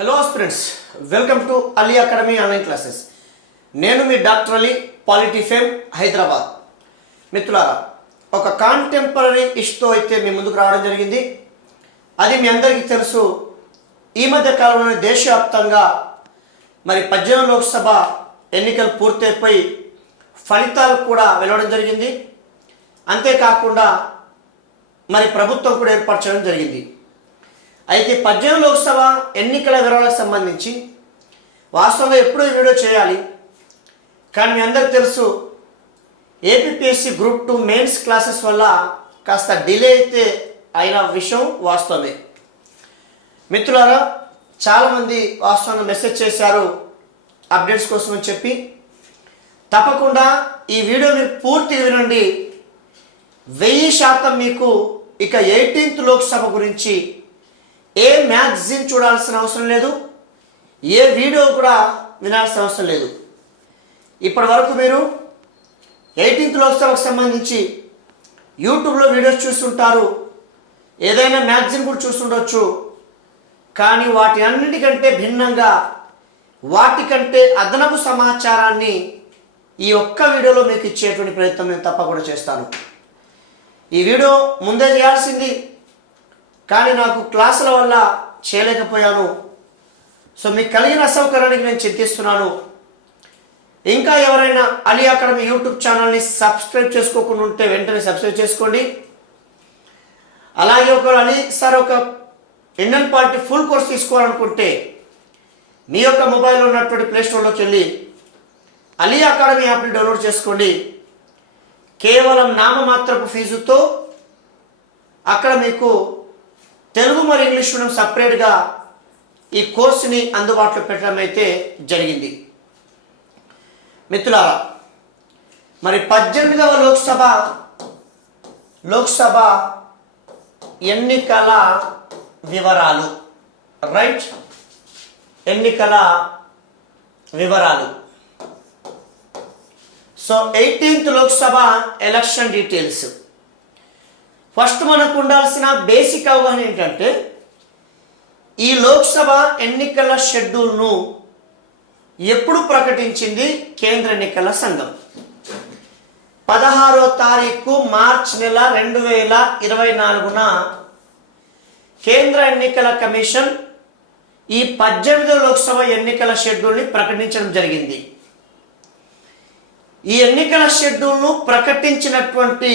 Hello students, welcome to Ali academy online classes. నేను మీ doctor Ali, polity fame, Hyderabad. మిత్రులారా, ఒక కాంటెంపరీ ఇష్యూతో అయితే మీ ముందుకు రావడం జరిగింది. అది మీ అందరికీ తెలుసు. ఈ మధ్య కాలంలో దేశవ్యాప్తంగా 18 లోక్సభ ఎన్నికలు పూర్తయిపోయి ఫలితాలు కూడా వెలువడం జరిగింది. అంతేకాకుండా ప్రభుత్వం కూడా ఏర్పాటు చేయడం జరిగింది. అయితే 18 లోక్సభ ఎన్నికల వివరాలకు సంబంధించి వాస్తవంగా ఎప్పుడూ వీడియో చేయాలి, కానీ మీ అందరికీ తెలుసు ఏపీపీఎస్సీ గ్రూప్ 2 మెయిన్స్ క్లాసెస్ వల్ల కాస్త డిలే అయితే అయిన విషయం వాస్తవమే. మిత్రులారా, చాలామంది వాస్తవంగా మెసేజ్ చేశారు అప్డేట్స్ కోసం అని చెప్పి. తప్పకుండా ఈ వీడియో మీరు పూర్తిగా వినండి. 1000% మీకు ఇక 18th లోక్సభ గురించి ఏ మ్యాగజైన్ చూడాల్సిన అవసరం లేదు, ఏ వీడియో కూడా వినాల్సిన అవసరం లేదు. ఇప్పటి వరకు మీరు 18th లోక్సభకు సంబంధించి యూట్యూబ్లో వీడియోస్ చూస్తుంటారు, ఏదైనా మ్యాగజైన్ కూడా చూస్తుండొచ్చు. కానీ వాటి అన్నిటికంటే భిన్నంగా, వాటికంటే అదనపు సమాచారాన్ని ఈ ఒక్క వీడియోలో మీకు ఇచ్చేటువంటి ప్రయత్నం నేను తప్పకుండా చేస్తాను. ఈ వీడియో ముందే చేయాల్సింది, కానీ నాకు క్లాసుల వల్ల చేయలేకపోయాను. సో మీకు కలిగిన అసౌకర్యానికి నేను చింతిస్తున్నాను. ఇంకా ఎవరైనా అలీ అకాడమీ యూట్యూబ్ ఛానల్ని సబ్స్క్రైబ్ చేసుకోకుండా ఉంటే వెంటనే సబ్స్క్రైబ్ చేసుకోండి. అలాగే ఒకవేళ అలీ సార్ ఒక ఇండియన్ పాలిటీ ఫుల్ కోర్స్ తీసుకోవాలనుకుంటే మీ యొక్క మొబైల్లో ఉన్నటువంటి ప్లేస్టోర్లోకి వెళ్ళి అలీ అకాడమీ యాప్ని డౌన్లోడ్ చేసుకోండి. కేవలం నామమాత్రపు ఫీజుతో అక్కడ మీకు తెలుగు మరియు ఇంగ్లీష్ మీడియం సపరేట్గా ఈ కోర్సుని అందుబాటులో పెట్టడం అయితే జరిగింది. మిత్రులారా, 18వ లోక్సభ ఎన్నికల వివరాలు, రైట్, ఎన్నికల వివరాలు. So 18th Lok Sabha election details. First మనకు ఉండాల్సిన బేసిక్ అవగాహన ఏంటంటే, ఈ లోక్సభ ఎన్నికల షెడ్యూల్ను ఎప్పుడు ప్రకటించింది కేంద్ర ఎన్నికల సంఘం? 16వ తారీఖు మార్చి నెల 2024న కేంద్ర ఎన్నికల కమిషన్ ఈ 18వ లోక్సభ ఎన్నికల షెడ్యూల్ని ప్రకటించడం జరిగింది. ఈ ఎన్నికల షెడ్యూల్ను ప్రకటించినటువంటి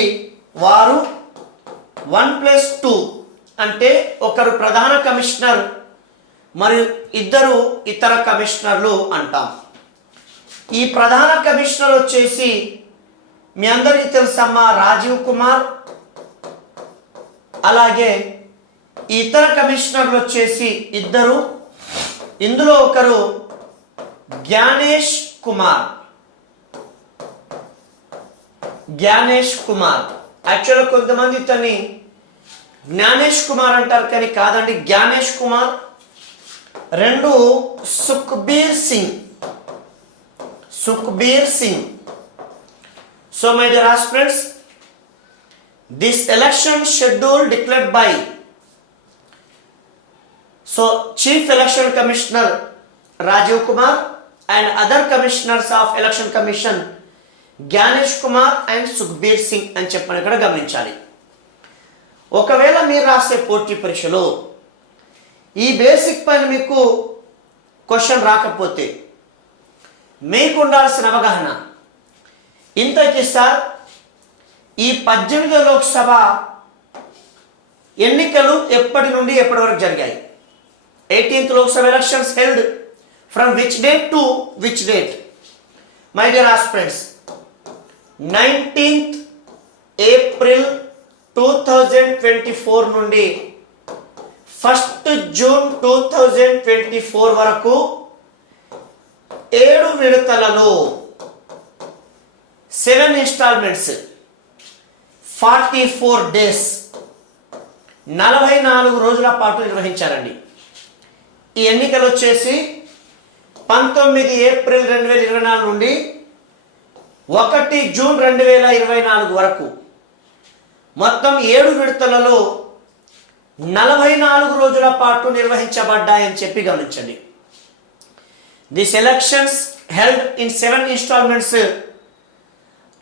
వారు 1+2 అంటే ఒకరు ప్రధాన కమిషనర్ మరియు 2 ఇతర కమిషనర్లు అంటాం. ఈ ప్రధాన కమిషనర్ వచ్చేసి మీ అందరికీ తెలుసమ్మా రాజీవ్ కుమార్. అలాగే ఇతర కమిషనర్లు వచ్చేసి 2. ఇందులో ఒకరు జ్ఞానేష్ కుమార్. యాక్చువల్గా కొంతమంది ఇతన్ని జ్ఞానేష్ కుమార్ అంటారు, కానీ కాదండి, Gyanesh Kumar. 2 Sukhbir Singh. So my dear aspirants, this election schedule declared by chief election commissioner Rajiv Kumar and other commissioners of election commission Gyanesh Kumar and Sukhbir Singh అని చెప్పని ఇక్కడ గమనించాలి. ఒకవేళ మీరు రాసే పోటీ పరీక్షలో ఈ బేసిక్ పైన మీకు క్వశ్చన్ రాకపోతే మీకు ఉండాల్సిన అవగాహన ఇంతకీ సార్, ఈ 18వ లోక్సభ ఎన్నికలు ఎప్పటి నుండి ఎప్పటి వరకు జరిగాయి? 18th Lok Sabha elections held from which date to which date? My dear aspirants, 19th April 2024 నుండి 1st జూన్ 2024 వరకు 7 విడతలలో 7 ఇన్స్టాల్మెంట్స్ 44 డేస్ 44 రోజుల పాటు నిర్వహించారండి. ఈ ఎన్నికలు వచ్చేసి 19 ఏప్రిల్ 2024 నుండి 1 జూన్ 2024 వరకు మొత్తం 7 విడతలలో 44 రోజుల పాటు నిర్వహించబడ్డాయని చెప్పి గమనించండి. This elections held in 7 installments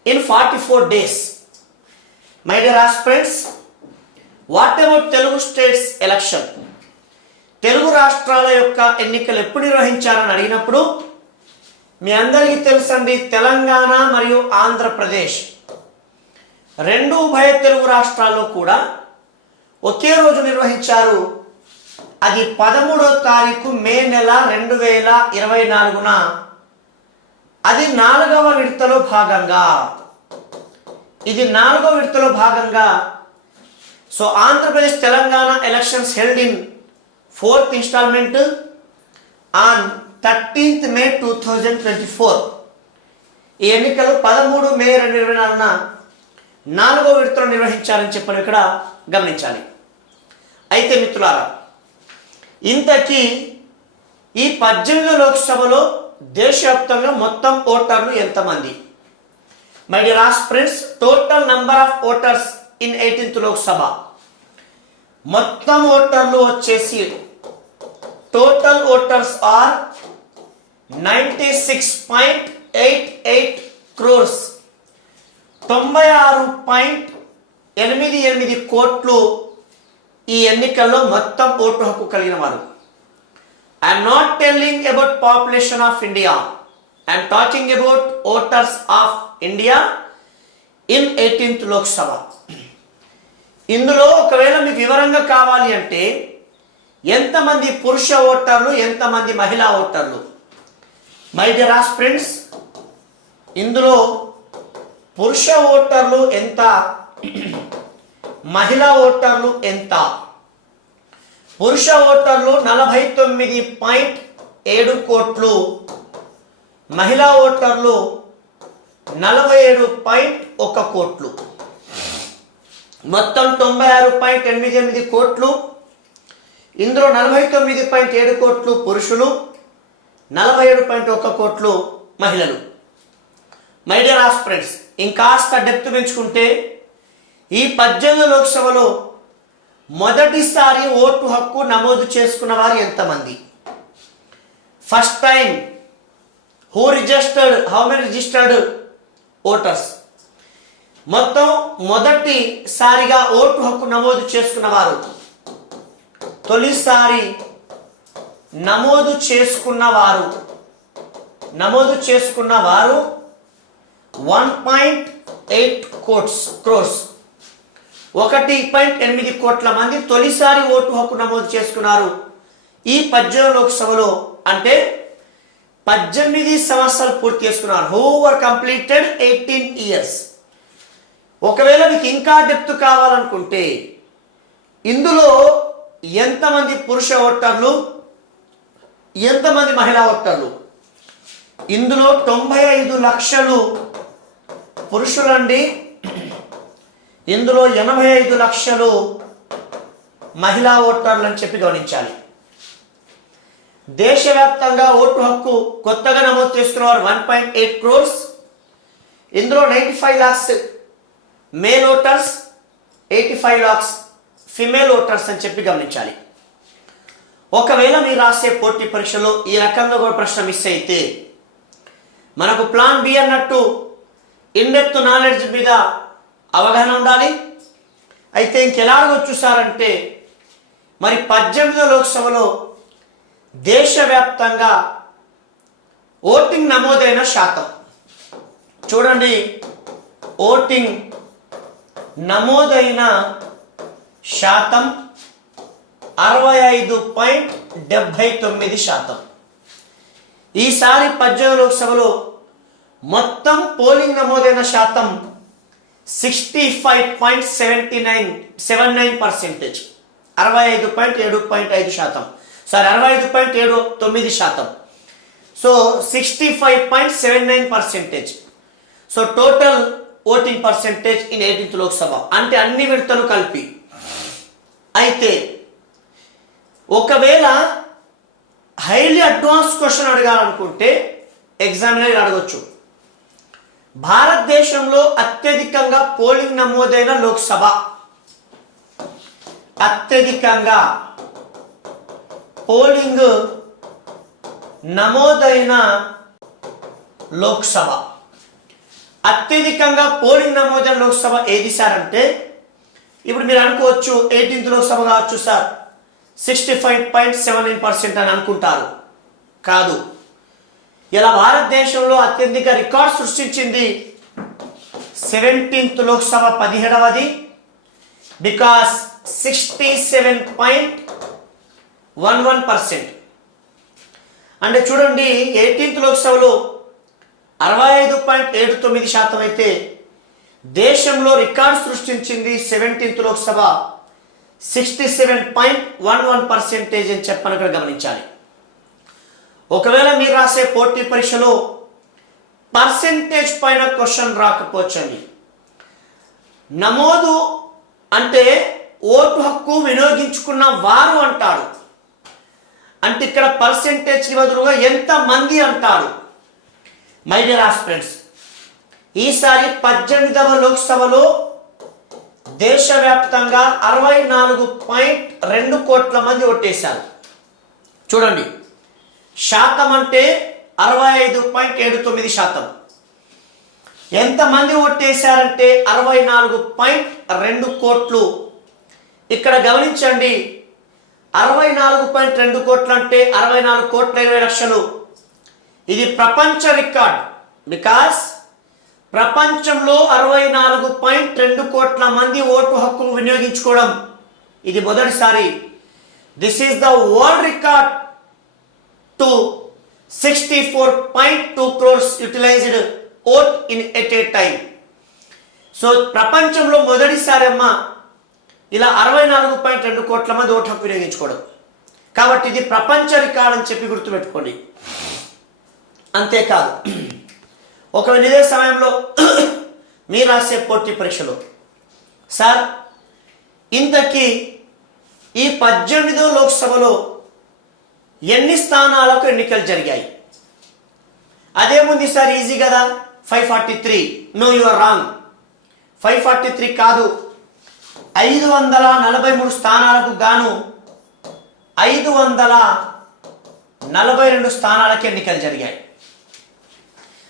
in 44 days. My dear aspirants, what about Telugu states election? Telugu రాష్ట్రాల యొక్క ఎన్నికలు ఎప్పుడు నిర్వహించారని అడిగినప్పుడు మీ అందరికీ తెలుసండి, తెలంగాణ మరియు ఆంధ్రప్రదేశ్ రెండు ఉభయ తెలుగు రాష్ట్రాల్లో కూడా ఒకే రోజు నిర్వహించారు. అది 13వ తారీఖు మే నెల 2024న. అది 4వ విడతలో భాగంగా, ఇది 4వ విడతలో భాగంగా. So Andhra Pradesh Telangana elections held in 4th installment on 13th May 2024. ఈ ఎన్నికలు 13 మే 2024న 4వ విడతలో నిర్వహించారని చెప్పని ఇక్కడ గమనించాలి. అయితే మిత్రులారా, ఇంతకీ ఈ 18 లోక్సభలో దేశవ్యాప్తంగా మొత్తం ఓటర్లు ఎంతమంది? My dear aspirants, total number of voters in 18th Lok Sabha మొత్తం ఓటర్లు వచ్చేసి టోటల్ ఓటర్స్ ఆర్ 96.88 crores, 96.88 కోట్లు ఈ ఎన్నికల్లో మొత్తం ఓటు హక్కు కలిగిన వారు. I'm not telling about population of India, I'm talking about voters of India in 18th Lok Sabha. ఇందులో ఒకవేళ మీకు వివరంగా కావాలి అంటే ఎంతమంది పురుష ఓటర్లు, ఎంతమంది మహిళా ఓటర్లు? మై డియర్ ఆస్పిరెంట్స్, ఇందులో పురుష ఓటర్లు ఎంత, మహిళా ఓటర్లు ఎంత? పురుష ఓటర్లు 49.7 కోట్లు, మహిళా ఓటర్లు 47.1 కోట్లు. మొత్తం 96.88 కోట్లు. ఇందులో 49.7 కోట్లు పురుషులు, 47.1 కోట్లు మహిళలు. మై డియర్ ఆస్పిరెంట్స్, ఇంకాస్త డెప్త్ పెంచుకుంటే ఈ 18 లోక్సభలో మొదటిసారి ఓటు హక్కు నమోదు చేసుకున్న వారు ఎంతమంది? First time who registered, how many registered voters? మొత్తం మొదటిసారిగా ఓటు హక్కు నమోదు చేసుకున్న వారు, తొలిసారి నమోదు చేసుకున్న వారు 1.8 crores, 1.8 కోట్ల మంది తొలిసారి ఓటు హక్కు నమోదు చేసుకున్నారు ఈ 18 లోక్సభలో. అంటే 18 సంవత్సరాలు పూర్తి చేసుకున్నారు. Who were completed 18 years. ఒకవేళ మీకు ఇంకా డెప్త్ కావాలనుకుంటే ఇందులో ఎంతమంది పురుష ఓటర్లు, ఎంతమంది మహిళా ఓటర్లు? ఇందులో 95 లక్షలు పురుషులండి, ఇందులో 85 లక్షలు మహిళా ఓటర్లు అని చెప్పి గమనించాలి. దేశవ్యాప్తంగా ఓటు హక్కు కొత్తగా నమోదు చేసుకున్నవారు 1.8 crores. ఇందులో 95 lakhs male voters, 85 lakhs female voters అని చెప్పి గమనించాలి. ఒకవేళ మీరు రాసే పోటీ పరీక్షలో ఈ రకంగా కూడా ప్రశ్న మిస్ అయితే మనకు ప్లాన్ బి అన్నట్టు ఇన్డెప్త్ నాలెడ్జ్ మీద అవగాహన ఉండాలి. అయితే ఇంకెలా అడగొచ్చు సార్ అంటే, మరి 18 లోక్సభలో దేశవ్యాప్తంగా ఓటింగ్ నమోదైన శాతం చూడండి. ఓటింగ్ నమోదైన శాతం 65.79%. ఈసారి 18 లోక్సభలో మొత్తం పోలింగ్ నమోదైన శాతం 65.79%. 65.75%. Sorry, 65.79%. So 65.79%. So total voting percentage in 18th Lok Sabha, అంటే అన్ని విడతలు కలిపి. అయితే ఒకవేళ హైలీ అడ్వాన్స్ క్వశ్చన్ అడగాలనుకుంటే ఎగ్జామినర్ అడగొచ్చు, భారతదేశంలో అత్యధికంగా పోలింగ్ నమోదైన లోక్సభ అత్యధికంగా పోలింగ్ నమోదైన లోక్సభ. అత్యధికంగా పోలింగ్ నమోదైన లోక్సభ ఏది సార్ అంటే, ఇప్పుడు మీరు అనుకోవచ్చు 18th లోక్సభ కావచ్చు సార్, 65.79% అని అనుకుంటారు. కాదు, ఇలా భారతదేశంలో అత్యధిక రికార్డ్ సృష్టించింది 17th లోక్సభ 17వది, బికాస్ 67.11%. అంటే చూడండి, 18th లోక్సభలో 65.79% అయితే దేశంలో రికార్డు సృష్టించింది 17th లోక్సభ 67.11% అని చెప్పని ఇక్కడ గమనించాలి. ఒకవేళ మీరు రాసే పోటీ పరీక్షలో పర్సెంటేజ్ పైన క్వశ్చన్ రాకపోవచ్చండి. నమోదు అంటే ఓటు హక్కు వినియోగించుకున్న వారు అంటాడు, అంటే ఇక్కడ పర్సెంటేజ్కి బదులుగా ఎంత మంది అంటాడు. మై డియర్ ఆస్పిరెంట్స్, ఈసారి 18వ లోక్సభలో దేశవ్యాప్తంగా 64.2 కోట్ల మంది ఓటేశారు. చూడండి, శాతం అంటే 65.79%. ఎంతమంది ఓటేశారంటే 64.2 కోట్లు. ఇక్కడ గమనించండి, 64.2 కోట్లు అంటే 64,20,00,000. ఇది ప్రపంచ రికార్డ్. బికాస్ ప్రపంచంలో 64.2 కోట్ల మంది ఓటు హక్కు వినియోగించుకోవడం ఇది మొదటిసారి. This is the world record to 64.2 crores utilized vote in at a time. So ప్రపంచంలో మొదటిసారి అమ్మ ఇలా 64.2 కోట్ల మంది ఓటు హక్కు వినియోగించుకోవడం. కాబట్టి ఇది ప్రపంచ రికార్డ్ అని చెప్పి గుర్తుపెట్టుకోండి. అంతేకాదు, ఒకవేళ ఇదే సమయంలో మీరు రాసే పోటీ పరీక్షలో సార్ ఇంతకీ ఈ 18వ లోక్సభలో ఎన్ని స్థానాలకు ఎన్నికలు జరిగాయి? అదేముంది సార్, ఈజీ కదా, 543. No, you are wrong. 543 కాదు, 543 స్థానాలకు గాను 542 స్థానాలకు ఎన్నికలు జరిగాయి.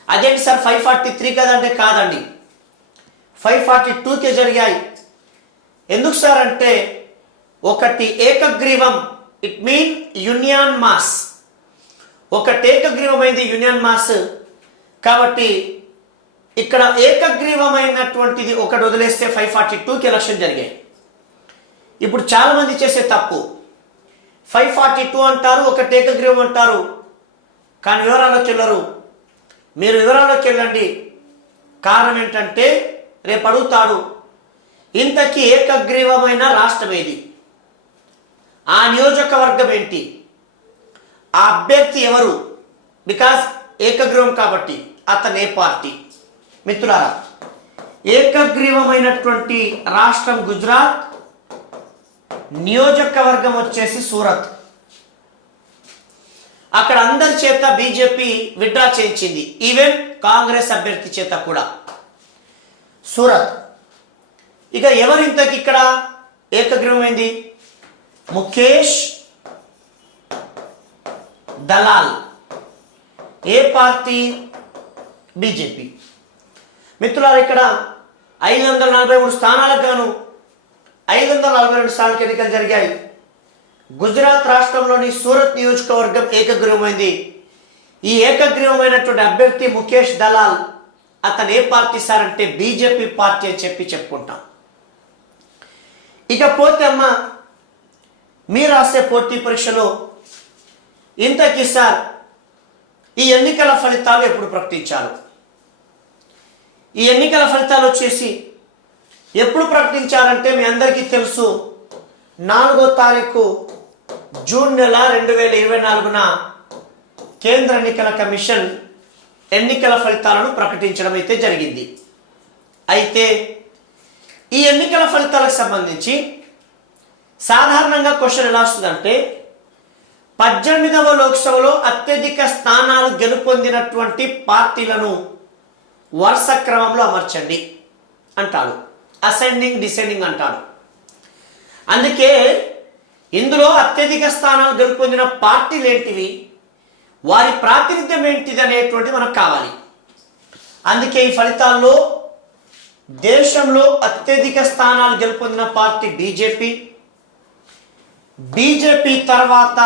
అదేంటి సార్ 543 కదంటే కాదండి, 542కే జరిగాయి. ఎందుకు సార్ అంటే, ఒకటి ఏకగ్రీవం, ఇట్ మీన్ యూనియన్ మాస్. ఒకటి ఏకగ్రీవమైంది యూనియన్ మాస్. కాబట్టి ఇక్కడ ఏకగ్రీవమైనటువంటిది ఒకటి వదిలేస్తే 542కి ఎలక్షన్ జరిగాయి. ఇప్పుడు చాలా మంది చేసే తప్పు, 542 అంటారు, ఒకటి ఏకగ్రీవం అంటారు, కానీ వివరాల్లోకి వెళ్ళరు. మీరు వివరాల్లోకి వెళ్ళండి. కారణం ఏంటంటే, రేపు అడుగుతాడు, ఇంతకీ ఏకగ్రీవమైన రాష్ట్రం ఏది, ఆ నియోజకవర్గం ఏంటి, ఆ అభ్యర్థి ఎవరు? బికాజ్ ఏకగ్రీవం కాబట్టి అతను ఏ పార్టీ? మిత్రులారా, ఏకగ్రీవమైనటువంటి రాష్ట్రం గుజరాత్, నియోజకవర్గం వచ్చేసి సూరత్. అక్కడ అందరి చేత బీజేపీ విత్డ్రా చేయించింది, ఈవెన్ కాంగ్రెస్ అభ్యర్థి చేత కూడా. సూరత్. ఇక ఎవరింతకి ఇక్కడ ఏకగ్రీవమైంది? ముఖేష్ దలాల్. ఏ పార్టీ? బీజేపీ. మిత్రులారా, ఇక్కడ 543 స్థానాలకు గాను 542 స్థానాలకు ఎన్నికలు జరిగాయి. గుజరాత్ రాష్ట్రంలోని సూరత్ నియోజకవర్గం ఏకగ్రీవమైంది. ఈ ఏకగ్రీవమైనటువంటి అభ్యర్థి ముఖేష్ దలాల్. అతను ఏ పార్టీ సార్ అంటే బీజేపీ పార్టీ అని చెప్పి చెప్పుకుంటాం. ఇకపోతే అమ్మ, మీరు రాసే పోటీ పరీక్షలో ఇంతకీ సార్ ఈ ఎన్నికల ఫలితాలు ఎప్పుడు ప్రకటించారు? ఈ ఎన్నికల ఫలితాలు వచ్చేసి ఎప్పుడు ప్రకటించారంటే మీ అందరికీ తెలుసు, 4వ తారీఖు జూన్ నెల 2024న కేంద్ర ఎన్నికల కమిషన్ ఎన్నికల ఫలితాలను ప్రకటించడం అయితే జరిగింది. అయితే ఈ ఎన్నికల ఫలితాలకు సంబంధించి సాధారణంగా క్వశ్చన్ ఎలా వస్తుందంటే, 18వ లోక్సభలో అత్యధిక స్థానాలు గెలుపొందినటువంటి పార్టీలను వరుస క్రమంలో అమర్చండి అంటాడు. అసెండింగ్ డిసెండింగ్ అంటాడు. అందుకే ఇందులో అత్యధిక స్థానాలు గెలుపొందిన పార్టీలు ఏంటివి, వారి ప్రాతినిధ్యం ఏంటిది అనేటువంటిది మనకు కావాలి. అందుకే ఈ ఫలితాల్లో దేశంలో అత్యధిక స్థానాలు గెలుపొందిన పార్టీ బీజేపీ, బీజేపీ తర్వాత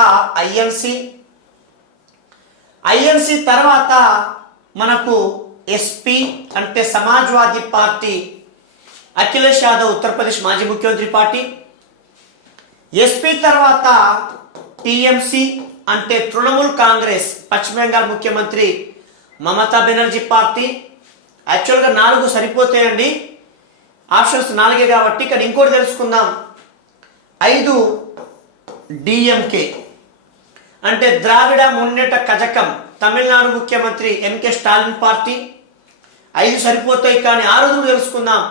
ఐఎన్సి తర్వాత మనకు ఎస్పీ అంటే సమాజ్వాదీ పార్టీ, అఖిలేష్ యాదవ్ ఉత్తరప్రదేశ్ మాజీ ముఖ్యమంత్రి పార్టీ, ఎస్పీ తర్వాత టీఎంసీ అంటే తృణమూల్ కాంగ్రెస్ పశ్చిమ బెంగాల్ ముఖ్యమంత్రి మమతా బెనర్జీ పార్టీ. యాక్చువల్గా 4 సరిపోతాయండి, ఆప్షన్స్ 4 కాబట్టి. కానీ ఇంకోటి తెలుసుకుందాం. 5 డిఎంకే అంటే ద్రావిడ మున్నేట కజకం తమిళనాడు ముఖ్యమంత్రి ఎంకే స్టాలిన్ పార్టీ. 5 సరిపోతాయి, కానీ 6 తెలుసుకుందాం.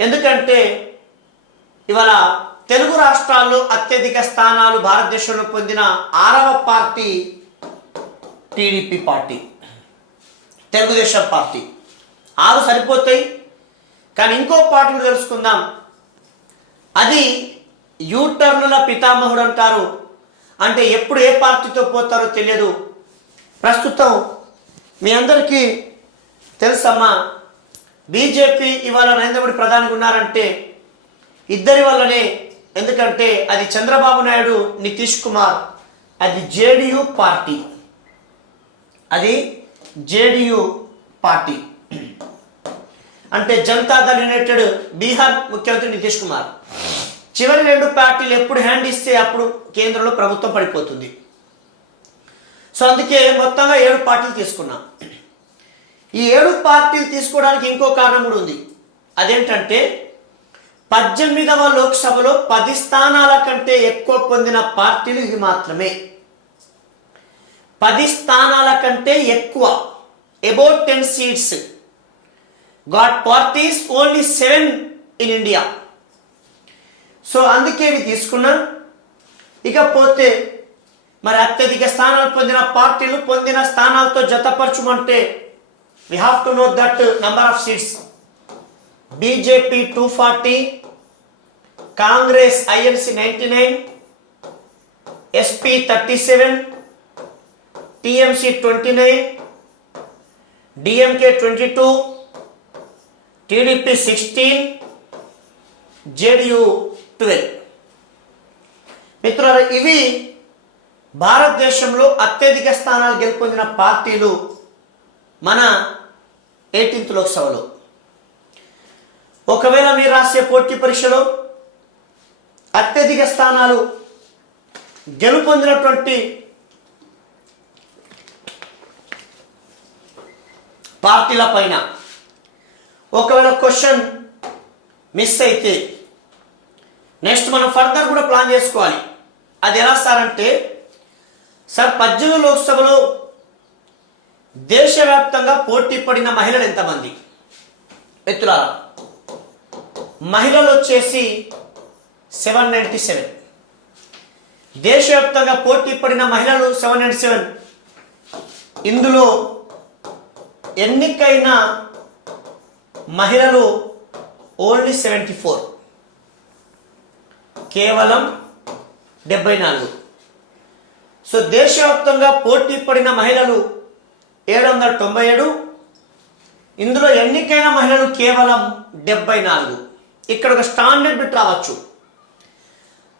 ఎందుకంటే ఇవాళ తెలుగు రాష్ట్రాల్లో అత్యధిక స్థానాలు భారతదేశంలో పొందిన 6వ party TDP party, Telugu Desam party. 6 సరిపోతాయి, కానీ ఇంకో పార్టీ తెలుసుకుందాం. అది యూటర్నుల పితామహుడు అంటారు. అంటే ఎప్పుడు ఏ పార్టీతో పోతారో తెలియదు. ప్రస్తుతం మీ అందరికీ తెలుసమ్మా, బీజేపీ ఇవాళ నరేంద్ర మోడీ ప్రధానిగా ఉన్నారంటే ఇద్దరి వల్లనే. ఎందుకంటే అది చంద్రబాబు నాయుడు, నితీష్ కుమార్. అది జేడీయూ పార్టీ, అది జేడీయూ పార్టీ అంటే జనతాదళ్ యునైటెడ్ బీహార్ ముఖ్యమంత్రి నితీష్ కుమార్. చివరి 2 పార్టీలు ఎప్పుడు హ్యాండ్ ఇస్తే అప్పుడు కేంద్రంలో ప్రభుత్వం పడిపోతుంది. సో అందుకే మొత్తంగా 7 పార్టీలు తీసుకున్నాం. ఈ 7 పార్టీలు తీసుకోవడానికి ఇంకో కారణం కూడా ఉంది. అదేంటంటే 18వ లోక్సభలో 10 స్థానాల కంటే ఎక్కువ పొందిన పార్టీలు ఇవి మాత్రమే. 10 స్థానాల కంటే ఎక్కువ, about 10 seats got parties, only 7 in India. So అందుకే ఇవి తీసుకున్నాం. ఇకపోతే మరి అత్యధిక స్థానాలు పొందిన పార్టీలు పొందిన స్థానాలతో జతపరచుమంటే we have to know that number of seats. BJP 240, Congress INC 99, SP 37, TMC 29, DMK 22, TDP 16, JDU 12. మిత్రులారా, ఇవి భారతదేశంలో అత్యధిక స్థానాలు గెలుపొందిన పార్టీలు మన 18th లోక్సభలో. ఒకవేళ మీరు రాసే పోటీ పరీక్షలో అత్యధిక స్థానాలు గెలుపొందినటువంటి పార్టీల పైన ఒకవేళ క్వశ్చన్ మిస్ అయితే నెక్స్ట్ మనం ఫర్దర్ కూడా ప్లాన్ చేసుకోవాలి. అది ఎలా సార్ అంటే, సార్ 18 లోక్సభలో దేశవ్యాప్తంగా పోటీ పడిన మహిళలు ఎంతమంది? మిత్రులారా, మహిళలు వచ్చేసి 797. దేశవ్యాప్తంగా పోటీ పడిన మహిళలు 797. ఇందులో ఎన్నికైన మహిళలు ఓన్లీ 74, కేవలం 74. సో దేశవ్యాప్తంగా పోటీ పడిన మహిళలు 797, ఇందులో ఎన్నికైన మహిళలు కేవలం 74. ఇక్కడ ఒక స్టాండర్డ్ బిట్ రావచ్చు.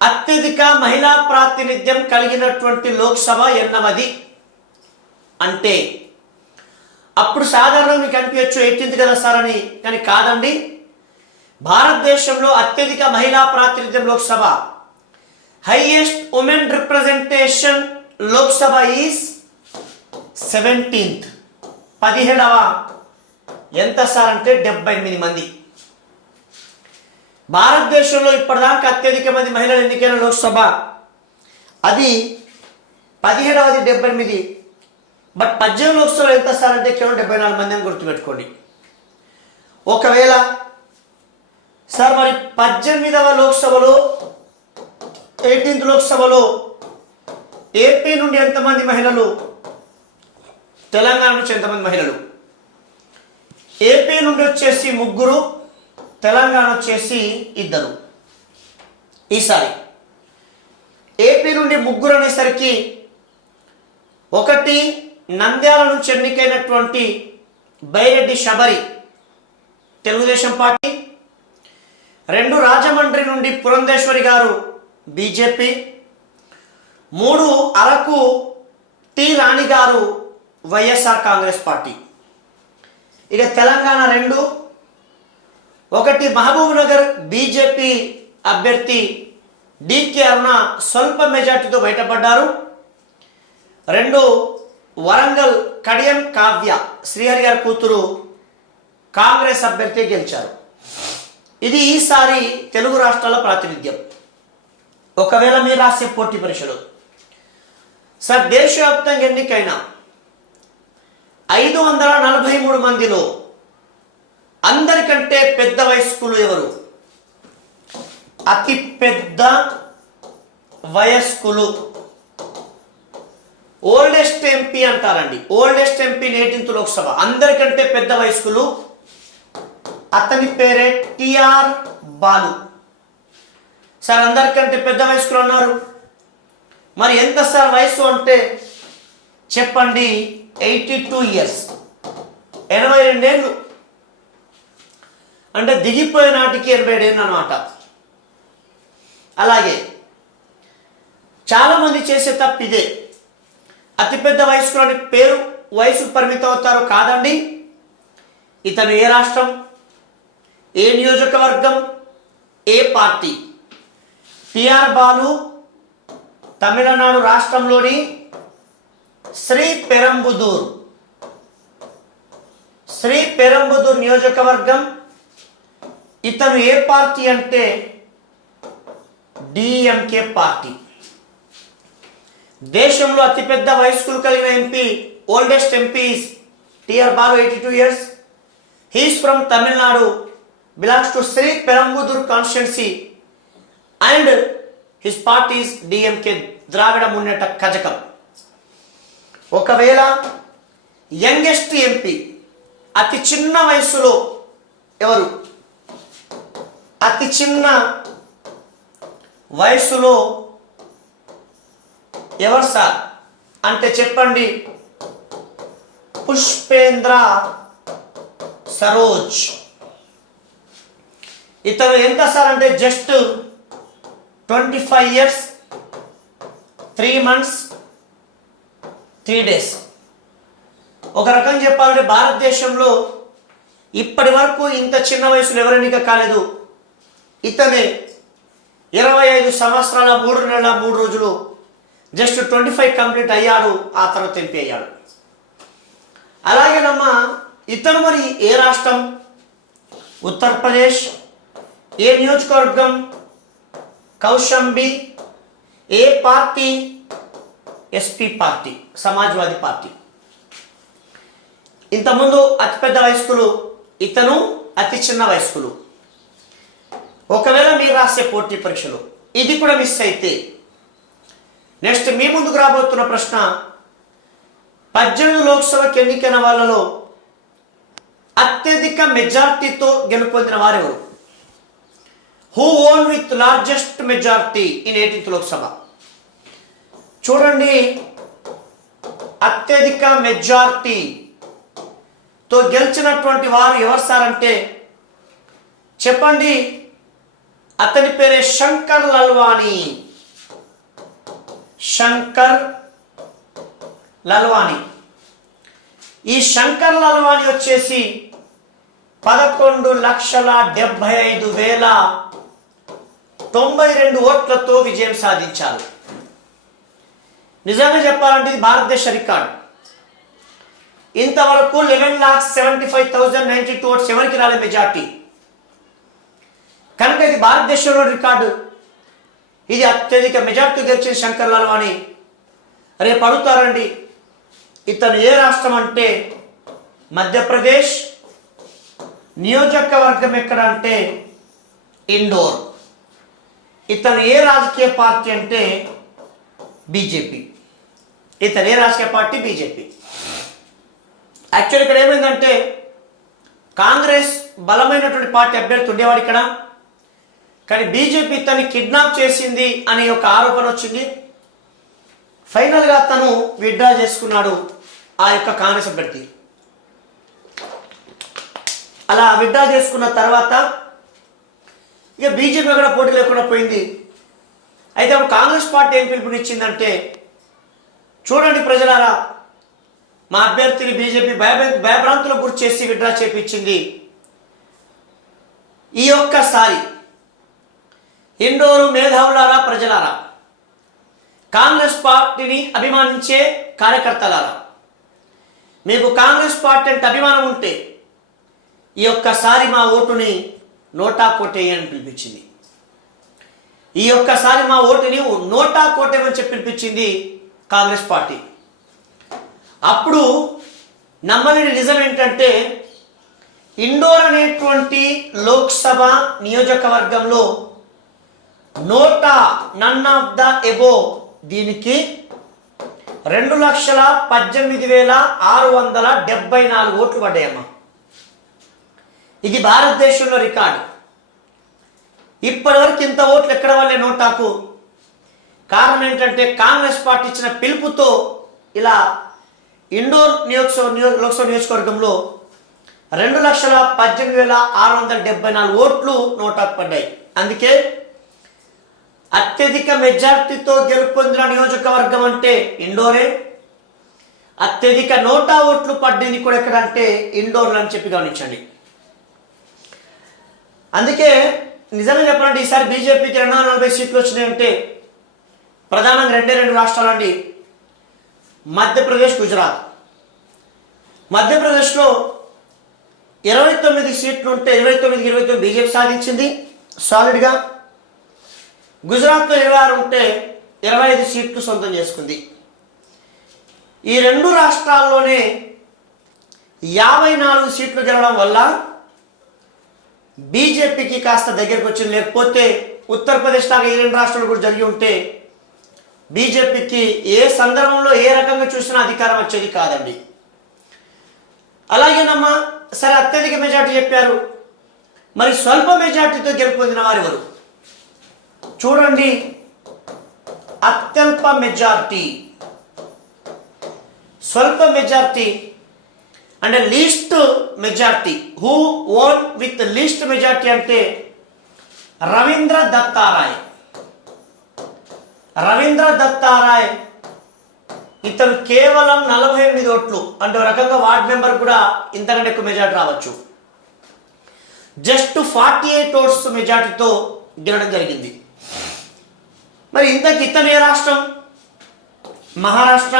అత్యధిక మహిళా ప్రాతినిధ్యం కలిగినటువంటి లోక్సభ ఎన్నవది అంటే అప్పుడు సాధారణంగా మీకు అనిపించచ్చు 18th కదా సార్ అని. కానీ కాదండి, భారతదేశంలో అత్యధిక మహిళా ప్రాతినిధ్యం Lok Sabha, highest women representation Lok Sabha is 17th, 17వ. ఎంత సార్ అంటే 78 మంది. భారతదేశంలో ఇప్పటిదాకా అత్యధిక మంది మహిళలు ఎన్నికైన లోక్సభ అది 17వది 78. బట్ 18 లోక్సభలో ఎంత సార్ అంటే కేవలం 74 మంది అని గుర్తుపెట్టుకోండి. ఒకవేళ సార్ మరి 18వ లోక్సభలో 18th లోక్సభలో ఏపీ నుండి ఎంతమంది మహిళలు, తెలంగాణ నుంచి ఎంతమంది మహిళలు? ఏపీ నుండి వచ్చేసి 3, తెలంగాణ వచ్చేసి 2. ఈసారి ఏపీ నుండి ముగ్గురు అనేసరికి ఒకటి నంద్యాల నుంచి ఎన్నికైనటువంటి బైరెడ్డి శబరి తెలుగుదేశం పార్టీ, రెండు రాజమండ్రి నుండి పురంధేశ్వరి గారు బీజేపీ, మూడు అరకు టి రాణి గారు వైఎస్ఆర్ కాంగ్రెస్ పార్టీ. ఇక తెలంగాణ రెండు, ఒకటి మహబూబ్ నగర్ బీజేపీ అభ్యర్థి డికే అరుణ స్వల్ప మెజార్టీతో బయటపడ్డారు. రెండు వరంగల్ కడియం కావ్య శ్రీహరి గారి కూతురు కాంగ్రెస్ అభ్యర్థి గెలిచారు. ఇది ఈసారి తెలుగు రాష్ట్రాల ప్రాతినిధ్యం. ఒకవేళ మీరు రాసే పోటీ పరీక్షలు సార్ దేశవ్యాప్తంగా ఎన్నికైన 543 మందిలో అందరికంటే పెద్ద వయస్కులు ఎవరు? అతి పెద్ద వయస్కులు ఓల్డెస్ట్ ఎంపీ అంటారండి. ఓల్డెస్ట్ ఎంపీ 18th లోక్సభ అందరికంటే పెద్ద వయస్కులు, అతని పేరే టిఆర్ బాలు. సార్ అందరికంటే పెద్ద వయస్కులు అన్నారు, మరి ఎంత సార్ వయసు అంటే చెప్పండి. 82 ఇయర్స్, 82 ఏళ్ళు. అంటే దిగిపోయే నాటికి 87 ఏళ్ళు అన్నమాట. అలాగే చాలామంది చేసే తప్పు ఇదే, అతిపెద్ద వయస్కులు అని పేరు వయసు పరిమితం అవుతారు. కాదండి, ఇతను ఏ రాష్ట్రం, ఏ నియోజకవర్గం, ఏ పార్టీ? టిఆర్ బాలు తమిళనాడు రాష్ట్రంలోని శ్రీపెరంబుదూర్ నియోజకవర్గం. ఇతను ఏ పార్టీ అంటే డిఎంకే పార్టీ. దేశంలో అతిపెద్ద వయస్కులు కలిగిన MP, oldest MP TR Baalu 82 years. He is from Tamil Nadu, belongs to Sri Perambudur constituency and his party is DMK, ద్రావిడ మున్నేట కజకం. ఒకవేళ యంగెస్ట్ ఎంపీ అతి చిన్న వయసులో ఎవరు? అతి చిన్న వయసులో ఎవరు సార్ అంటే చెప్పండి. పుష్పేంద్ర సరోజ్. ఇతను ఎంత సార్ అంటే జస్ట్ 25 years 3 months 3 days. ఒక రకం చెప్పాలంటే భారతదేశంలో ఇప్పటి వరకు ఇంత చిన్న వయసులో ఎవరు ఎన్నిక కాలేదు. ఇతనే 25 సంవత్సరాల 3 నెలల 3 రోజులు జస్ట్ 25 కంప్లీట్ అయ్యాడు. ఆ తర్వాత ఎంపీ అయ్యాడు. అలాగేనమ్మా ఇతను మరి ఏ రాష్ట్రం? ఉత్తరప్రదేశ్. ఏ నియోజకవర్గం? కౌశంబి. ఏ పార్టీ? SP party, Samajwadi party. ఇంతకుముందు అతిపెద్ద వయస్కులు, ఇతను అతి చిన్న వయస్కులు. ఒకవేళ మీరు రాసే పోటీ పరీక్షలు ఇది కూడా మిస్ అయితే నెక్స్ట్ మీ ముందుకు రాబోతున్న ప్రశ్న, 18 లోక్సభకి ఎన్నికైన వాళ్ళలో అత్యధిక మెజార్టీతో గెలుపొందిన వారెవరు? Who own with largest majority in 18th Lok Sabha? చూడండి, అత్యధిక మెజార్టీతో గెలిచినటువంటి వారు ఎవరు సార్ అంటే చెప్పండి. అతని పేరే శంకర్ లల్వాణి. శంకర్ లల్వాణి. ఈ శంకర్ లల్వాణి వచ్చేసి 11,75,092 ఓట్లతో విజయం సాధించారు. నిజంగా చెప్పాలంటే ఇది భారతదేశ రికార్డ్. ఇంతవరకు 11,75,092 ఓట్స్ ఎవరికి రాలే మెజార్టీ. కనుక ఇది భారతదేశంలో రికార్డు. ఇది అత్యధిక మెజార్టీ గెలిచిన శంకర్ లల్వాణి. రేపు అడుగుతారండి ఇతను ఏ రాష్ట్రం అంటే మధ్యప్రదేశ్. నియోజకవర్గం ఎక్కడ అంటే ఇండోర్. ఇతను ఏ రాజకీయ పార్టీ అంటే బీజేపీ. ఇతను ఏ రాజకీయ పార్టీ? బీజేపీ. యాక్చువల్ ఇక్కడ ఏమైందంటే కాంగ్రెస్ బలమైనటువంటి పార్టీ అభ్యర్థి ఉండేవాడు ఇక్కడ. కానీ బీజేపీ తను కిడ్నాప్ చేసింది అనే ఒక ఆరోపణ వచ్చింది. ఫైనల్గా తను విత్డ్రా చేసుకున్నాడు ఆ యొక్క కాంగ్రెస్ అభ్యర్థి. అలా విత్డ్రా చేసుకున్న తర్వాత ఇక బీజేపీ కూడా పోటీ లేకుండా పోయింది. అయితే అప్పుడు కాంగ్రెస్ పార్టీ ఏం పిలుపునిచ్చిందంటే, చూడండి ప్రజలారా, మా అభ్యర్థిని బీజేపీ భయభ్రాంతులకు గురి చేసి విత్డ్రా చేపించింది. ఈ ఒక్కసారి ఇండోరు మేధావులారా, ప్రజలారా, కాంగ్రెస్ పార్టీని అభిమానించే కార్యకర్తలారా, మీకు కాంగ్రెస్ పార్టీ అంటే అభిమానం ఉంటే ఈ ఒక్కసారి మా ఓటుని నోటా కోటేయని పిలిపించింది. ఈ ఒక్కసారి మా ఓటుని నోటా కోటేయమని చెప్పి పిలిపించింది కాంగ్రెస్ పార్టీ. అప్పుడు నమ్మలేని నిజం ఏంటంటే, ఇండోర్ అనేటువంటి లోక్సభ నియోజకవర్గంలో నోటా నన్ ఆఫ్ ద ఎబో దీనికి 2,18,674 ఓట్లు పడ్డాయమ్మా. ఇది భారతదేశంలో రికార్డు. ఇప్పటివరకు ఇంత ఓట్లు ఎక్కడ వల్లే నోటాకు? కారణం ఏంటంటే, కాంగ్రెస్ పార్టీ ఇచ్చిన పిలుపుతో ఇలా ఇండోర్ లోక్సభ నియోజకవర్గంలో 2,18,674 ఓట్లు నోటాకు పడ్డాయి. అందుకే అత్యధిక మెజార్టీతో గెలుపొందిన నియోజకవర్గం అంటే ఇండోరే. అత్యధిక నోటా ఓట్లు పడ్డింది కూడా ఎక్కడంటే ఇండోర్లో అని చెప్పి గమనించండి. అందుకే నిజంగా చెప్పాలంటే ఈసారి బీజేపీకి 240 సీట్లు వచ్చినాయంటే ప్రధానంగా రెండు రాష్ట్రాలండి, మధ్యప్రదేశ్, గుజరాత్. మధ్యప్రదేశ్లో 29 సీట్లు ఉంటే 29 బీజేపీ సాధించింది సాలిడ్గా. గుజరాత్లో 26 ఉంటే 25 సీట్లు సొంతం చేసుకుంది. ఈ రెండు రాష్ట్రాల్లోనే 54 సీట్లు గెలవడం వల్ల బీజేపీకి కాస్త దగ్గరకు వచ్చింది. లేకపోతే ఉత్తరప్రదేశ్ లాగా ఈ రెండు రాష్ట్రాలు కూడా జరిగి ఉంటే బీజేపీకి ఏ సందర్భంలో ఏ రకంగా చూసినా అధికారం వచ్చేది కాదండి. అలాగేనమ్మా, సరే అత్యధిక మెజార్టీ చెప్పారు, మరి స్వల్ప మెజార్టీతో గెలుపొందిన వారు ఎవరు? చూడండి, అత్యల్ప మెజార్టీ, స్వల్ప మెజార్టీ అంటే least majority. Who own with least majority అంటే రవీంద్ర దత్తారాయ్. రవీంద్ర దత్తారాయ్ ఇతను కేవలం 48 ఓట్లు, అంటే ఒక రకంగా వార్డ్ మెంబర్ కూడా ఇంతకంటే ఎక్కువ మెజార్టీ రావచ్చు. జస్ట్ 48 ఓట్స్ మెజార్టీతో గెలవడం జరిగింది. మరి ఇంతకు ఇతను ఏ రాష్ట్రం? మహారాష్ట్ర.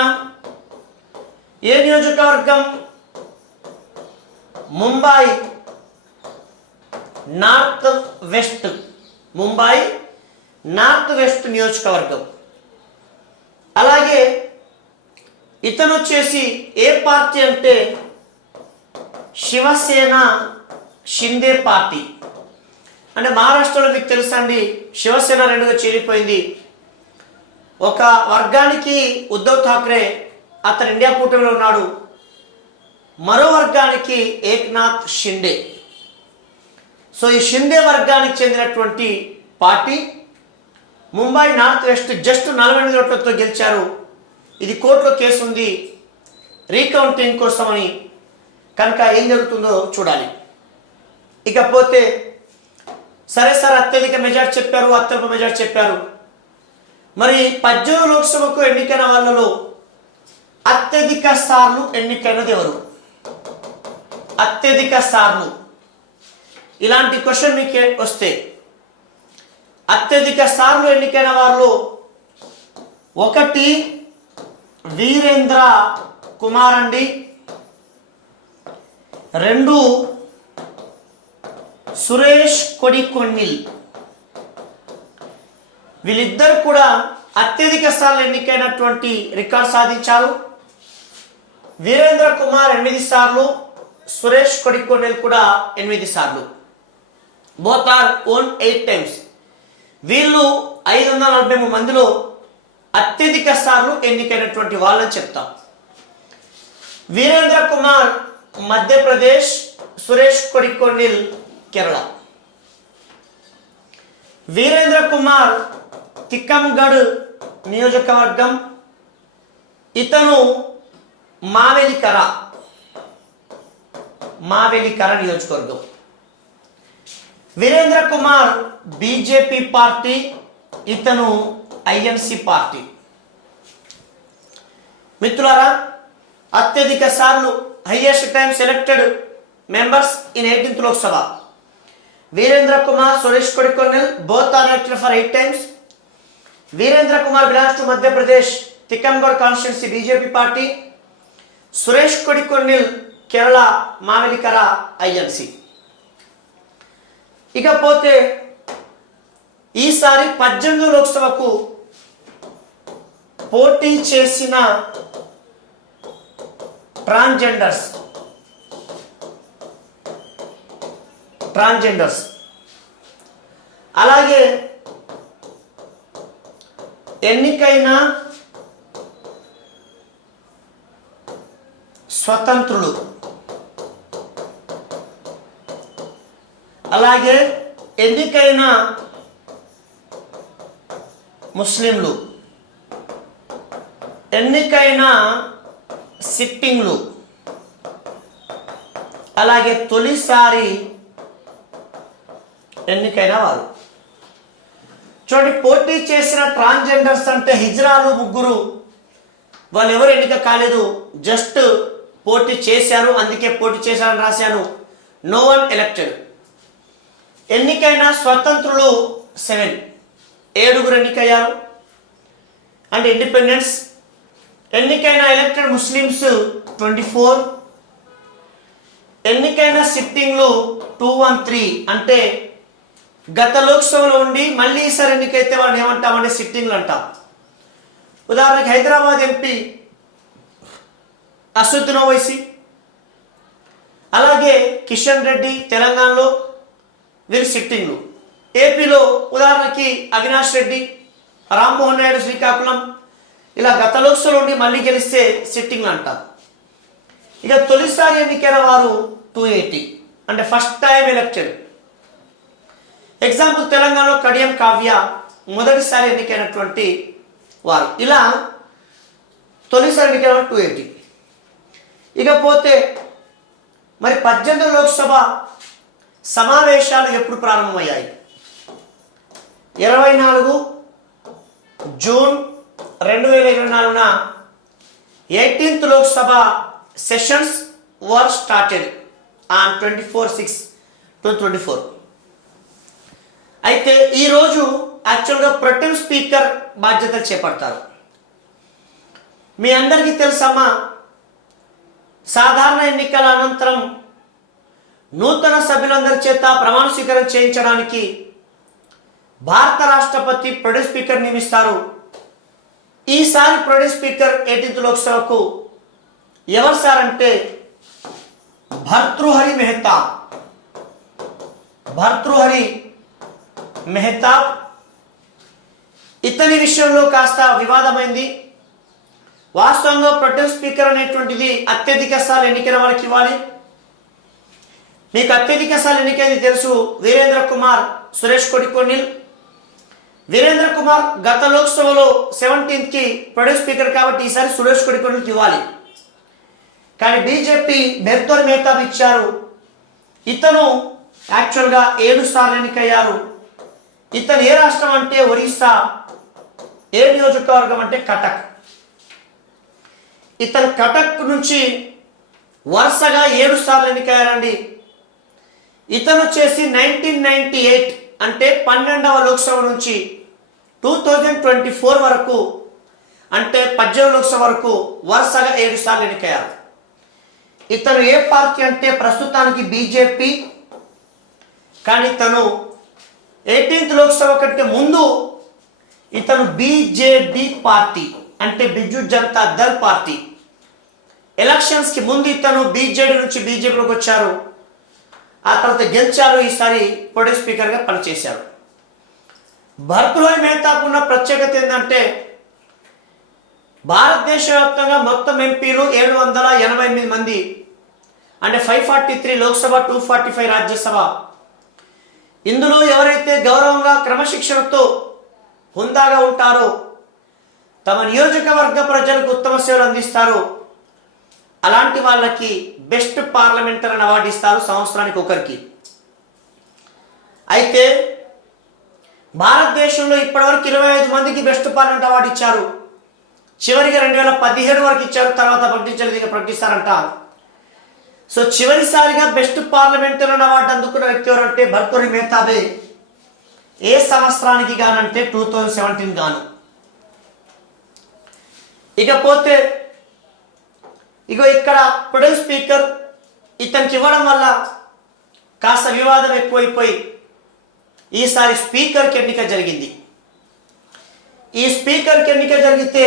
ఏ నియోజకవర్గం? Mumbai north west. Mumbai north west నియోజకవర్గం. అలాగే ఇతను వచ్చేసి ఏ పార్టీ అంటే శివసేన షిందే పార్టీ. అంటే మహారాష్ట్రలో మీకు తెలుసండి, శివసేన రెండుగా చీలిపోయింది. ఒక వర్గానికి ఉద్ధవ్ ఠాక్రే, అతను ఇండియా కూటమిలో ఉన్నాడు. మరో వర్గానికి ఏక్నాథ్ షిండే. సో ఈ షిండే వర్గానికి చెందినటువంటి party Mumbai north west just 48 ఓట్లతో గెలిచారు. ఇది కోర్టులో కేసు ఉంది రీకౌంటింగ్ కోసమని. కనుక ఏం జరుగుతుందో చూడాలి. ఇకపోతే సరే సార్, అత్యధిక మెజార్టీ చెప్పారు, అత్యల్ప మెజార్టీ చెప్పారు. మరి 18 లోక్సభకు ఎన్నికైన వాళ్ళలో అత్యధిక సార్లు ఎన్నికైనది ఎవరు? అత్యధిక సార్లు ఇలాంటి క్వశ్చన్ మీకు వస్తే అత్యధిక సార్లు ఎన్నికైన వారిలో 1 వీరేంద్ర కుమార్ అండి, 2 సురేష్ కొడికొన్నిల్. వీళ్ళిద్దరు కూడా అత్యధిక సార్లు ఎన్నికైనటువంటి రికార్డు సాధించారు. వీరేంద్ర కుమార్ 8 సార్లు, సురేష్ కొడికొన్నిల్ కూడా 8 సార్లు. Both are won 8 times. వీళ్ళు 543 మందిలో అత్యధిక సార్లు ఎన్నికైనటువంటి వాళ్ళని చెప్తాం. వీరేంద్ర కుమార్ మధ్యప్రదేశ్, సురేష్ కొడికొన్నిల్ కేరళ. వీరేంద్ర కుమార్ తిక్కంగఢ్ నియోజకవర్గం, ఇతను మావేలికర నియోజకవర్గం. వీరేంద్ర కుమార్ బీజేపీ పార్టీ, ఇతను ఐఎన్సి పార్టీ. మిత్రులారా, అత్యధిక సార్లు highest time selected members in 18th Lok Sabha. Virendra Kumar, Suresh Kodikunnil both are elected for 8 times. Virendra Kumar belongs to Madhya Pradesh Tikkamgarh constituency BJP party. Suresh Kodikunnil Kerala Mavelikara INC. ఇకపోతే ఈసారి 18వ లోక్సభకు పోటీ చేసిన ట్రాన్స్జెండర్స్ అలాగే ఎన్నికైన స్వతంత్రులు, అలాగే ఎన్నికైన ముస్లింలు, ఎన్నికైన సిట్టింగ్లు, అలాగే తొలిసారి ఎన్నికైన వారు. చూడండి, పోటీ చేసిన ట్రాన్స్జెండర్స్ అంటే హిజ్రాలు ముగ్గురు, వాళ్ళు ఎవరు ఎన్నిక కాలేదు, జస్ట్ పోటీ చేశారు, అందుకే పోటీ చేశారని రాశాను. No one elected. ఎన్నికైన స్వతంత్రులు 7 ఎన్నికయ్యారు అంటే ఇండిపెండెన్స్. ఎన్నికైన ఎలక్టెడ్ ముస్లిమ్స్ 24, ఎన్నికైన సిట్టింగ్లు 213 అంటే గత లోక్సభలో ఉండి మళ్ళీ ఈసారి ఎన్నికైతే వాళ్ళని ఏమంటామంటే సిట్టింగ్లు అంటాం. ఉదాహరణకి హైదరాబాద్ ఎంపీ అసదుద్దీన్ ఓవైసీ, అలాగే కిషన్ రెడ్డి తెలంగాణలో, వీరు సిట్టింగ్లు. ఏపీలో ఉదాహరణకి అవినాష్ రెడ్డి, రామ్మోహన్ నాయుడు శ్రీకాకుళం, ఇలా గత లోక్సభలో ఉండి మళ్ళీ గెలిస్తే సిట్టింగ్లు అంటాం. ఇక తొలిసారి ఎన్నికైన వారు 280 అంటే ఫస్ట్ టైం ఎలక్టెడ్. ఎగ్జాంపుల్ తెలంగాణలో కడియం కావ్య మొదటిసారి ఎన్నికైనటువంటి వారు. ఇలా తొలిసారి ఎన్నికైన 280. ఇకపోతే మరి 18వ లోక్సభ సమావేశాలు ఎప్పుడు ప్రారంభమయ్యాయి? 24 జూన్ 2024న 18th Lok Sabha sessions were started on 24/6/2024. అయితే ఈరోజు యాక్చువల్గా ప్రొటెం స్పీకర్ బాధ్యతలు చేపడతారు. మీ అందరికీ తెలుసమ్మా, సాధారణ ఎన్నికల అనంతరం నూతన సభ్యులందరి చేత ప్రమాణ స్వీకారం చేయించడానికి భారత రాష్ట్రపతి ప్రొటెం స్పీకర్ నియమిస్తారు. ఈసారి ప్రొటెం స్పీకర్ 18th లోక్సభకు ఎవరు సార్ అంటే భర్తృహరి మెహతాబ్. ఇతని విషయంలో కాస్త వివాదమైంది. వాస్తవంగా ప్రొటెం స్పీకర్ అనేటువంటిది అత్యధిక సార్లు ఎన్నికైన వాళ్ళకి ఇవ్వాలి. మీకు అత్యధిక సార్లు ఎన్నికైంది తెలుసు, వీరేంద్ర కుమార్, సురేష్ కొడికొన్నెల్. వీరేంద్ర కుమార్ గత లోక్సభలో 17th ప్రొటెం స్పీకర్ కాబట్టి ఈసారి సురేష్ కొడికొన్నెల్కి ఇవ్వాలి. కానీ బీజేపీ భర్తృహరి మెహతాబ్ ఇచ్చారు. ఇతను యాక్చువల్గా 7 సార్లు ఎన్నికయ్యారు. ఇతను ఏ రాష్ట్రం అంటే ఒరిస్సా, ఏ నియోజకవర్గం అంటే కటక్. ఇతను కటక్ నుంచి వరుసగా 7 సార్లు ఎన్నికయ్యారండి. ఇతను వచ్చేసి 1998 అంటే 12వ లోక్సభ నుంచి 2024 వరకు అంటే 18వ లోక్సభ వరకు వరుసగా 7 సార్లు ఎన్నికయ్యారు. ఇతను ఏ పార్టీ అంటే ప్రస్తుతానికి బీజేపీ. కానీ తను 18th లోక్సభ కంటే ముందు ఇతను బీజేడీ పార్టీ అంటే బిజు జనతా దళ్ పార్టీ. ఎలక్షన్స్కి ముందు ఇతను బీజేడీ నుంచి బీజేపీలోకి వచ్చారు. ఆ తర్వాత గెలిచారు. ఈసారి ప్రొటెం స్పీకర్గా పనిచేశారు. భర్తృహరి మెహతాబ్ ఉన్న ప్రత్యేకత ఏంటంటే భారతదేశ వ్యాప్తంగా మొత్తం ఎంపీలు 788 మంది అంటే 543 లోక్సభ, 245 రాజ్యసభ. ఇందులో ఎవరైతే గౌరవంగా క్రమశిక్షణతో హుందాగా ఉంటారో, తమ నియోజకవర్గ ప్రజలకు ఉత్తమ సేవలు అందిస్తారో అలాంటి వాళ్ళకి బెస్ట్ పార్లమెంటరీ అవార్డు ఇస్తారు సంవత్సరానికి ఒకరికి. అయితే భారతదేశంలో ఇప్పటివరకు 25 మందికి బెస్ట్ పార్లమెంట్ అవార్డు ఇచ్చారు. చివరికి 2017 వరకు ఇచ్చారు, తర్వాత ప్రకటించలేదు, ప్రకటిస్తారంట. సో చివరిసారిగా బెస్ట్ పార్లమెంటరీ అవార్డు అందుకున్న వ్యక్తి ఎవరంటే భర్తృహరి మెహతాబే. ఏ సంవత్సరానికి గానంటే 2017 గాను. ఇకపోతే ఇగో ఇక్కడ ప్రొడ్యూస్ స్పీకర్ ఇతనికి ఇవ్వడం వల్ల కాస్త వివాదం ఎక్కువైపోయి ఈసారి స్పీకర్కి ఎన్నిక జరిగింది. ఈ స్పీకర్కి ఎన్నిక జరిగితే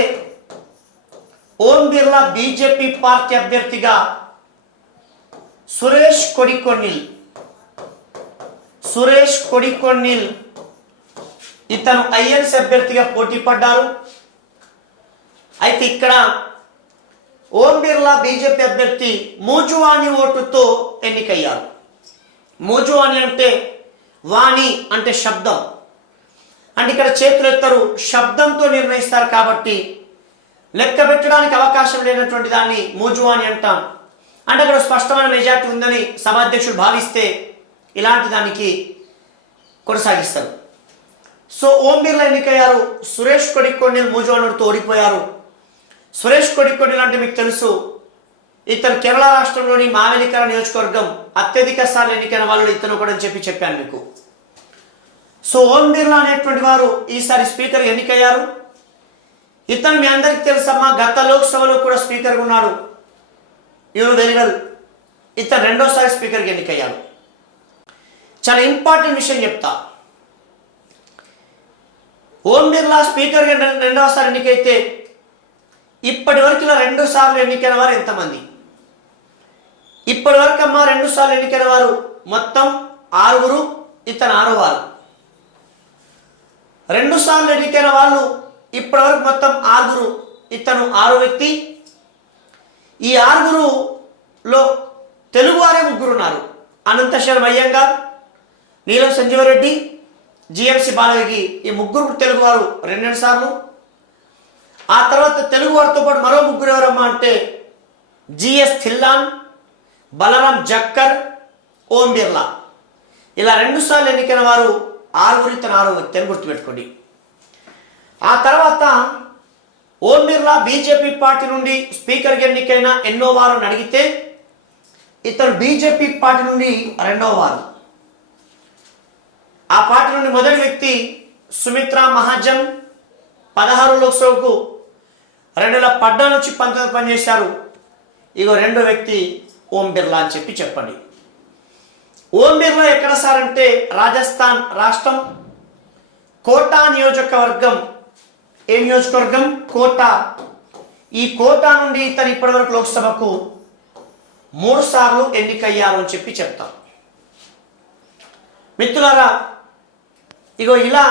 ఓం బిర్లా బీజేపీ పార్టీ అభ్యర్థిగా సురేష్ కొడికొన్నిల్ ఇతను ఐఎన్స్ అభ్యర్థిగా పోటీ పడ్డారు. అయితే ఇక్కడ ఓం బిర్లా బీజేపీ అభ్యర్థి మూజువాణి ఓటుతో ఎన్నికయ్యారు. మూజువాణి అంటే వాణి అంటే శబ్దం, అంటే ఇక్కడ చేతులు ఎత్తరు, శబ్దంతో నిర్ణయిస్తారు కాబట్టి లెక్క పెట్టడానికి అవకాశం లేనటువంటి దాన్ని మూజువాణి అంటాం. అంటే అక్కడ స్పష్టమైన మెజార్టీ ఉందని సభాధ్యక్షుడు భావిస్తే ఇలాంటి దానికి కొనసాగిస్తారు. సో ఓం బిర్లా ఎన్నికయ్యారు. సురేష్ కొడికొన్నిల్ మూజువాణితో ఓడిపోయారు. సురేష్ కొడికొన్నిల్ అంటే మీకు తెలుసు, ఇతను కేరళ రాష్ట్రంలోని మావేలికర నియోజకవర్గం అత్యధిక సార్లు ఎన్నికైన వాళ్ళు ఇతను కూడా చెప్పాను మీకు. సో ఓం బిర్లా అనేటువంటి వారు ఈసారి స్పీకర్ ఎన్నికయ్యారు. ఇతను మీ అందరికీ తెలుసమ్మా, గత లోక్సభలో కూడా స్పీకర్గా ఉన్నాడు. You very well. ఇతను రెండోసారి స్పీకర్కి ఎన్నికయ్యాడు. చాలా ఇంపార్టెంట్ విషయం చెప్తా. ఓం బిర్లా స్పీకర్గా రెండవసారి ఎన్నికైతే ఇప్పటి వరకు ఇలా 2 సార్లు ఎన్నికైన వారు ఎంతమంది? ఇప్పటి వరకు అమ్మా 2 సార్లు ఎన్నికైన వారు మొత్తం 6. ఇతను 6వారు. 2 సార్లు ఎన్నికైన వాళ్ళు ఇప్పటి వరకు మొత్తం 6. ఇతను 6వ వ్యక్తి. ఈ 6లో తెలుగు వారే 3 ఉన్నారు. అనంతశర్మ అయ్యంగార్, నీలం సంజీవరెడ్డి, జిఎంసి బాలయోగి. ఈ 3 తెలుగు వారు 2 సార్లు. ఆ తర్వాత తెలుగు వారితో పాటు మరో 3 ఎవరమ్మా అంటే జిఎస్ థిల్లాన్, బలరాం జక్కర్, ఓం బిర్లా. ఇలా 2 సార్లు ఎన్నికైన వారు 6. ఇతను 6వ వ్యక్తి అని గుర్తుపెట్టుకోండి. ఆ తర్వాత ఓం బిర్లా బీజేపీ పార్టీ నుండి స్పీకర్కి ఎన్నికైన ఎన్నో వారు అడిగితే ఇతను బీజేపీ పార్టీ నుండి 2వ వారు. ఆ పార్టీ నుండి మొదటి వ్యక్తి సుమిత్రా మహాజన్ 16 లోక్సభకు 2014 నుంచి 19 పనిచేశారు. ఇగో 2వ వ్యక్తి ఓం బిర్లా అని చెప్పండి. ఓం బిర్లా ఎక్కడ సార్ అంటే రాజస్థాన్ రాష్ట్రం కోటా నియోజకవర్గం. ఏ నియోజకవర్గం? కోటా. ఈ కోటా నుండి ఇతను ఇప్పటివరకు లోక్సభకు 3 సార్లు ఎన్నికయ్యారు అని చెప్తాం. మిత్రులారా, ఇగో ఇలా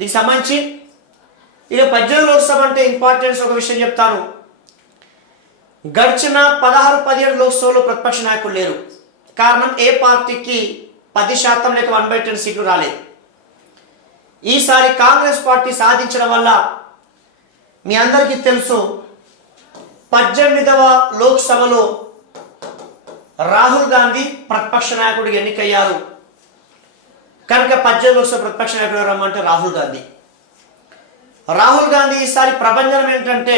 దీనికి సంబంధించి ఇక 18 లోక్సభ అంటే ఇంపార్టెన్స్ ఒక విషయం చెప్తాను. గడిచిన 16-17 లోక్సభలో ప్రతిపక్ష నాయకులు లేరు. కారణం ఏ పార్టీకి 10% లేక 1/10 సీట్లు రాలేదు. ఈసారి కాంగ్రెస్ పార్టీ సాధించడం వల్ల మీ అందరికీ తెలుసు 18వ లోక్సభలో రాహుల్ గాంధీ ప్రతిపక్ష నాయకుడికి ఎన్నికయ్యారు. కనుక 18 లోక్సభ ప్రతిపక్ష నాయకుడు రమ్మంటే రాహుల్ గాంధీ. రాహుల్ గాంధీ ఈసారి ప్రభంజనం ఏంటంటే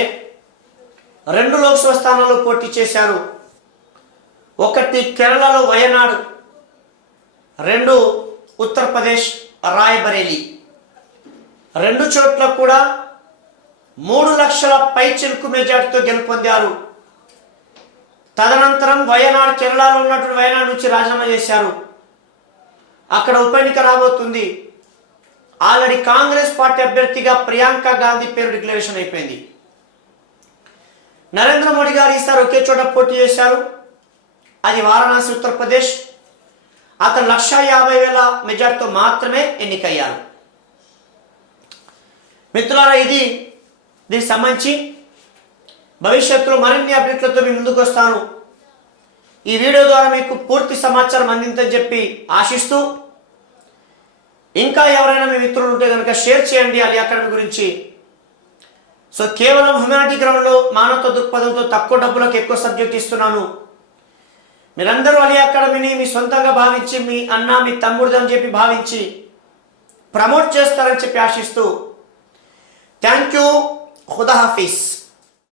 2 లోక్సభ స్థానాల్లో పోటీ చేశారు. 1 కేరళలో వయనాడు, 2 ఉత్తరప్రదేశ్ రాయబరేలీ. 2 చోట్ల కూడా 3 లక్షల పైచిలుకు మెజార్టీతో గెలుపొందారు. తదనంతరం వయనాడు, కేరళలో ఉన్నటువంటి వయనాడు నుంచి రాజీనామా చేశారు. అక్కడ ఉప ఎన్నిక రాబోతుంది. ఆల్రెడీ కాంగ్రెస్ పార్టీ అభ్యర్థిగా ప్రియాంక గాంధీ పేరు డిక్లరేషన్ అయిపోయింది. నరేంద్ర మోడీ గారు ఈసారి ఒకే చోట పోటీ చేశారు. అది వారణాసి, ఉత్తరప్రదేశ్. అతను 1,50,000 మెజార్టీతో మాత్రమే ఎన్నికయ్యారు. మిత్రులారా, దీనికి సంబంధించి భవిష్యత్తులో మరిన్ని అప్డేట్లతో మీ ముందుకు వస్తాను. ఈ వీడియో ద్వారా మీకు పూర్తి సమాచారం అందిందని చెప్పి ఆశిస్తూ ఇంకా ఎవరైనా మీ మిత్రులు ఉంటే కనుక షేర్ చేయండి అలీ అకాడమీ గురించి. సో కేవలం హ్యుమానిటీ గ్రౌండ్లో మానవత్వ దృక్పథంతో తక్కువ డబ్బులకు ఎక్కువ సబ్జెక్ట్ ఇస్తున్నాను. మీరందరూ అలీ అకాడమీని మీ సొంతంగా భావించి, మీ అన్న మీ తమ్ముడు అని చెప్పి భావించి ప్రమోట్ చేస్తారని చెప్పి ఆశిస్తూ థ్యాంక్ యూ. ఖుదా హాఫీజ్.